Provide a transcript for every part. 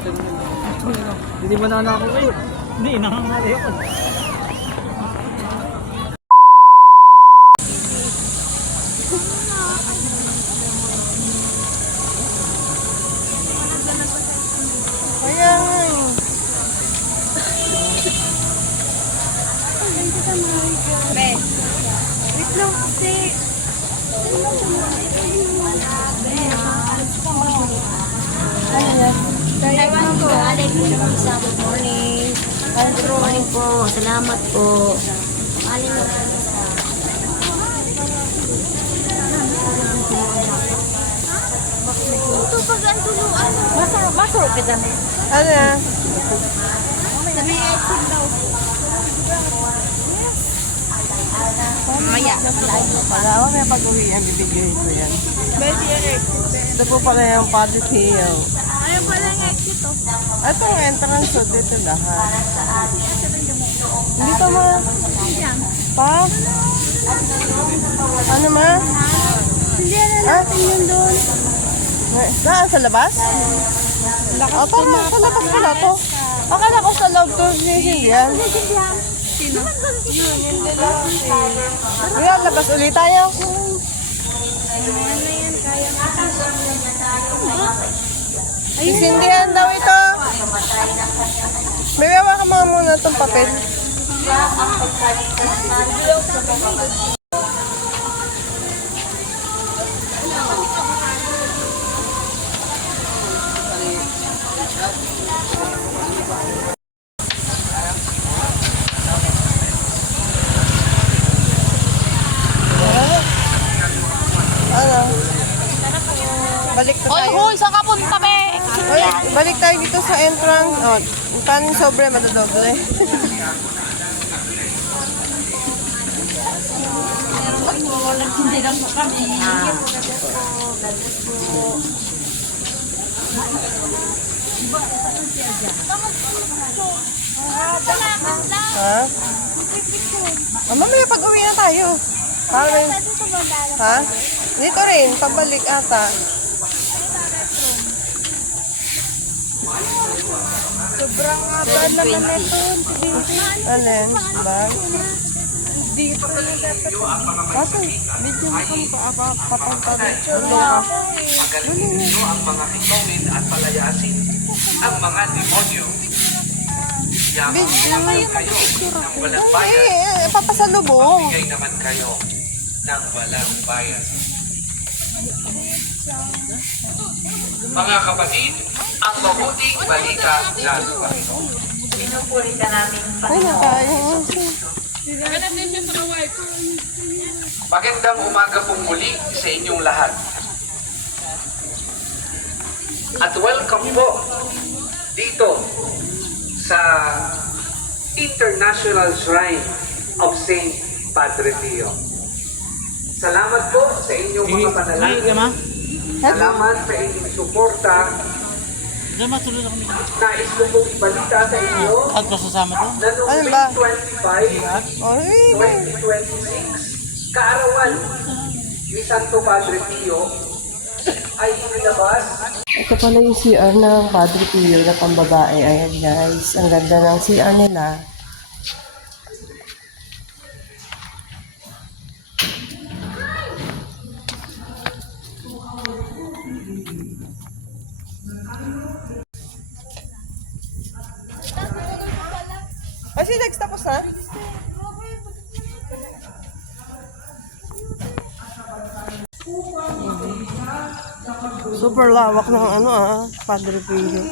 Hindi mo na ako eh. Hindi, nangangali ako. Be, wait lang kasi. Taiwan po. Good morning. Good morning po. Salamat po. Alin mo po sa... Ito pag ang tuluan. Masarap kita. Ano yan? Sabi exit daw. Mamaya. Wala ko may pag-uwian, bibigay ko yan. Pwede yung exit. Ito po pala yung Padre Pio. Ayun pala yung exit oh. Ito ang entrance, so dito lahat. Dito ma. Pa? Ano ma? Hindi na natin yun doon. Saan? Sa labas? O, tama. Sa labas pala to. Akala ko sa loob to. Hindi yan. Sino? Kaya labas ulit tayo. Ano yan? Kaya Isindihan daw ito. May bawa ka mga muna itong papel. Ano? Balik na tayo. Hoy, saan ka punta, be? Hoy, balik tayo dito sa entrance. Oh, paano sobre madadoble? Hindi lang po kami. Ha? Mamaya pag-uwi na tayo. Ha? Dito rin, pabalik ata. sobrang haba naman ito. Alin? Ba? Dito na dapat. Bakit? Medyo mukhang papunta dito. Pagalingin ninyo ang mga hitongin at palayasin ang mga demonyo. Yamang naman kayo ng walang bayan, Papasalubong. bigay naman kayo ng walang bayan. Mga kapatid, ang mabuting balita ng Panginoon. Pinupuri ka namin, Ay, na tayo. Magandang umaga pong muli sa inyong lahat. At welcome po dito sa International Shrine of Saint Padre Pio. Salamat po sa inyong mga panalangin. Salamat sa inyong suporta. Matulog ako nito. Nais ko pong ibalita sa inyo At kasasama to? na noong Ano ba? May 25, Oh, 2026, kaarawan ni Santo Padre Pio ay inilabas. ito pala yung CR ng Padre Pio na pambabae. Ayan guys, ang ganda ng CR nila. Kasi next tapos na? Super lawak ng Padre Pio.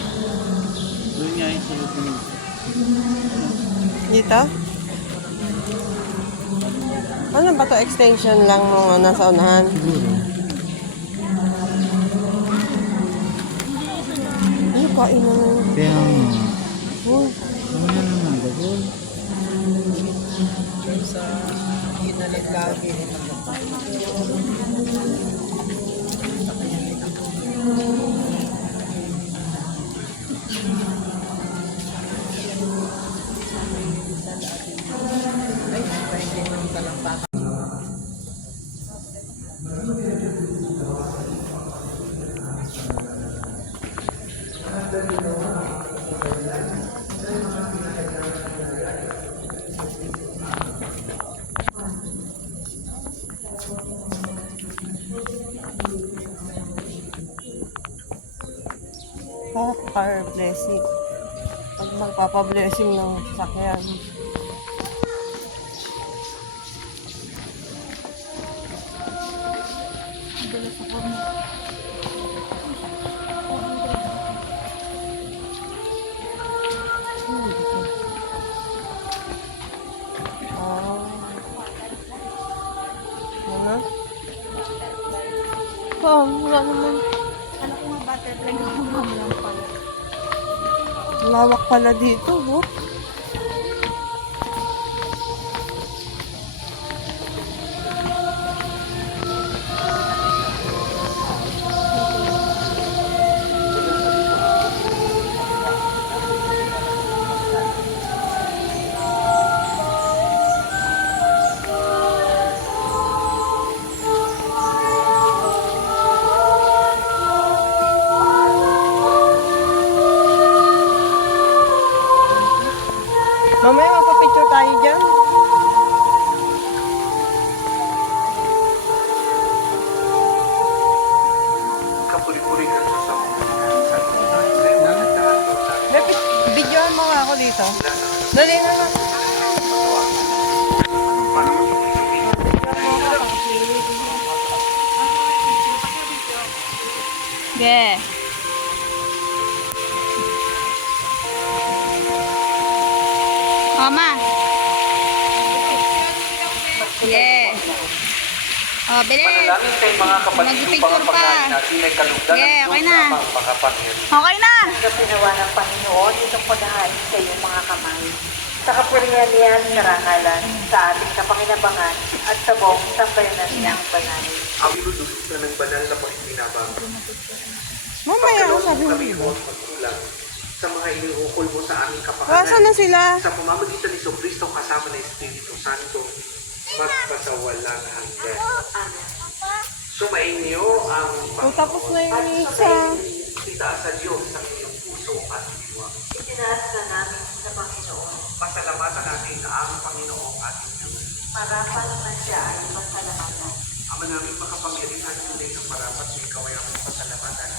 Doon nga yung sulog ko. Dito? Ano ba to? Extension lang nung nasa unahan? Ano kain mo? Kaya nga. Oh, Ano yan naman, gagol? sa inalit lagi. Car blessing. Pag magpapa-blessing ng sasakyan. Oh, wala naman. Ano ko nga butterfly lang pala. Lawak pala dito, oh. Mamaya magpa-picture tayo dyan. Kapuri-puri ka sa samong. Videoan mo nga ako dito. Dali na lang. Yeah. Mama. Yeah. Oh, bilis. Manalangin kayo mga kapatid yung Mag-picture pa. pagkain natin ay kalugdan Yeah, ng okay Diyos na. na amang makapangyarihan. Okay na. na pinawa ng Panginoon itong paghahain sa iyong mga kamay. Sa kapurihan niyan, karangalan, sa ating kapakinabangan, at sa buong sambayanan niyang banal. Ang iludusok na ng banal na pakikinabang. Mamaya ako sabi mo. Kami mo magkulang sa mga iniukol mo sa aming Wasa kapakanan. na sila. Sa pamamagitan ni Kristo kasama ng Espiritu Santo, magpasawalang hanggan. Sumainyo ang O, tapos na yung isa. itaas sa Diyos ang iyong puso at diwa. Itinaas na namin sa Panginoon. Pasalamatan natin ang Panginoong ating Diyos. Marapat na siya ay pasalamatan. Ama namin makapangyarihan tunay ng marapat sa ikaw ay aming pasalamatan.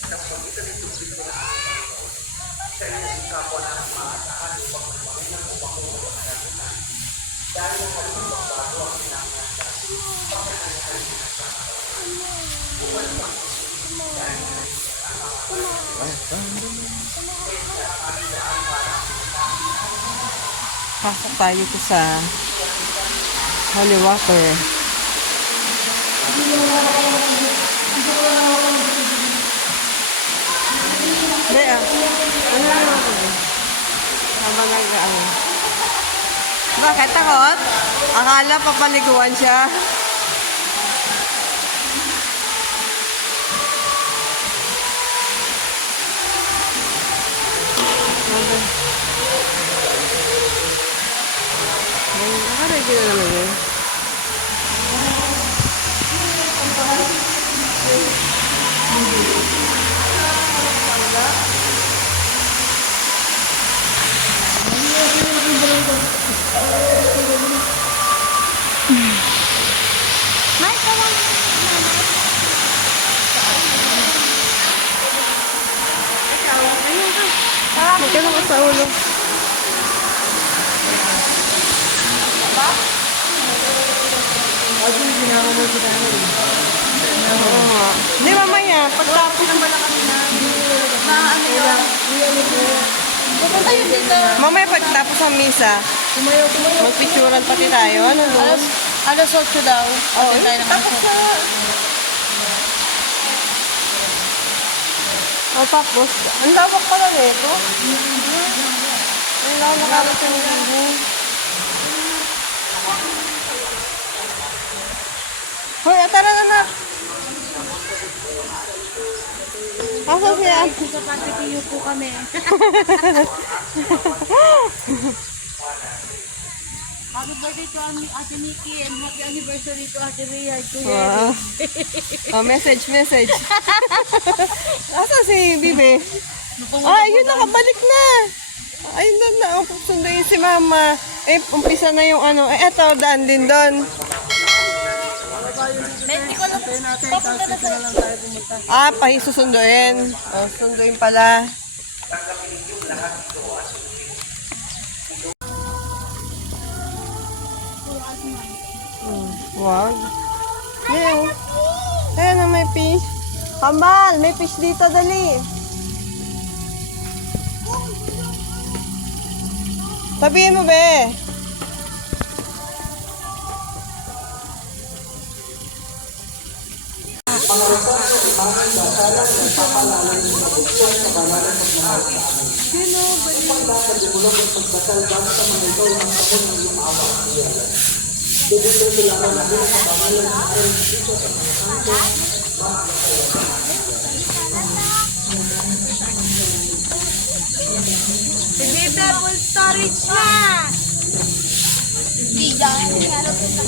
Sa pamamagitan ni Kristo na aming Panginoon. Sa iyong kapwa na ang maasahan upang magpakilang upang magpakilang. Dahil sa iyong pagbago ang pinangalan. Pasok tayo dito sa holy water. Hindi ah. Ano lang ako eh. Habang nag-ano. Bakit takot? Akala papaliguan siya. Naka-ready na naman yun. Magkano ka sa ulo? Oo. Hindi, mamaya. Pagtapos ng Pupunta yun dito. mamaya pagtapos ng misa, magpicturan pati tayo. Ano, Luz? Alas 8 daw. Oh, Tayo naman tapos na. O, tapos. Ang lawak pala nito. Ang lawak pala sa nito. Hoy, tara na na. Asa siya? Sa pagpipiyo po kami. Happy birthday to Ate Nikki and happy anniversary to Ate Rhea. Wow. Oh, message. Asa si Bibi? Yun nakabalik na. Ayun na. Sunduin si Mama. Umpisa na yung ano. Eto, daan din doon. Susunduin. Sunduin pala. Wow. Ayan. Ayan na may fish. Kambal, may fish dito, dali. Sabihin mo, be. Bibi, full storage na! Hindi dyan. Nakita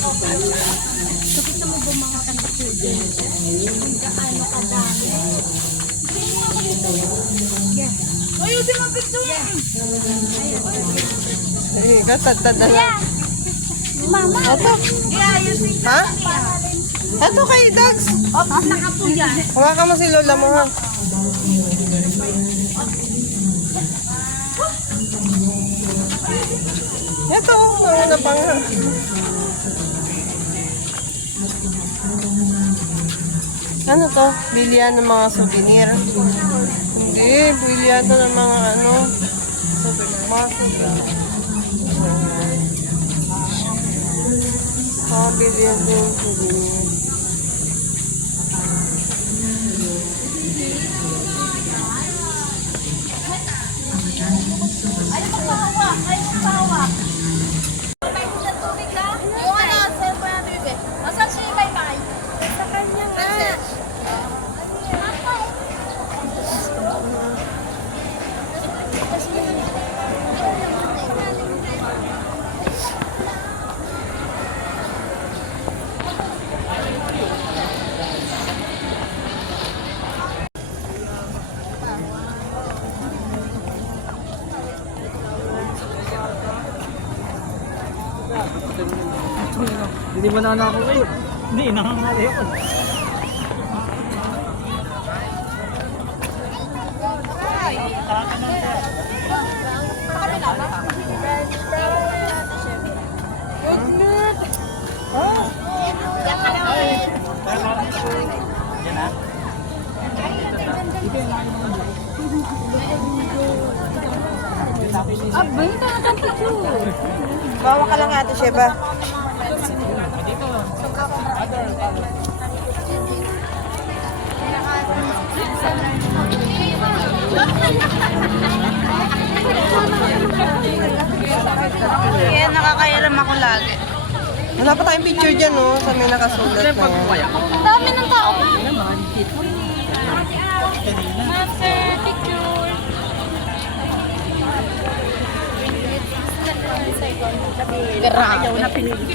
mo ba mga kanakudin? Kung gaano kadami. Ayaw din ang picture! Gatad na. Mama! Ito. Ha? Ito kay Dags. Nakapo yan. Hawakan mo si Lola mo, ha? Ito, mauna pa nga. Ano to? Bilihan ng mga souvenir. Hindi, bilihan to ng mga ano. Mga souvenir. Bilihan to ng souvenir. Ano pang pahawak? Ano pang pahawak? Sa tubig lang? Yung ano, sa'yo po yung bibi. Masal siya yung may-may? Sa kanya nga. Hindi mo na ako kayo. Hindi, nangangali ako. Yan na. Bawa ka lang, Ate Sheba. Kaya nakakairam ako lagi. Wala pa tayong picture dyan, no? Sa may nakasulat na. Ang dami ng tao. Master, picture. Ayaw na pinili.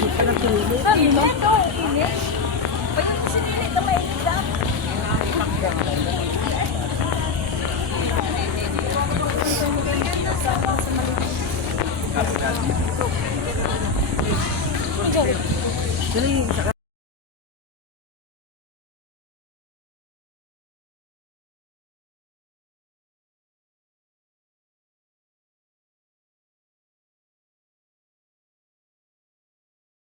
Dali,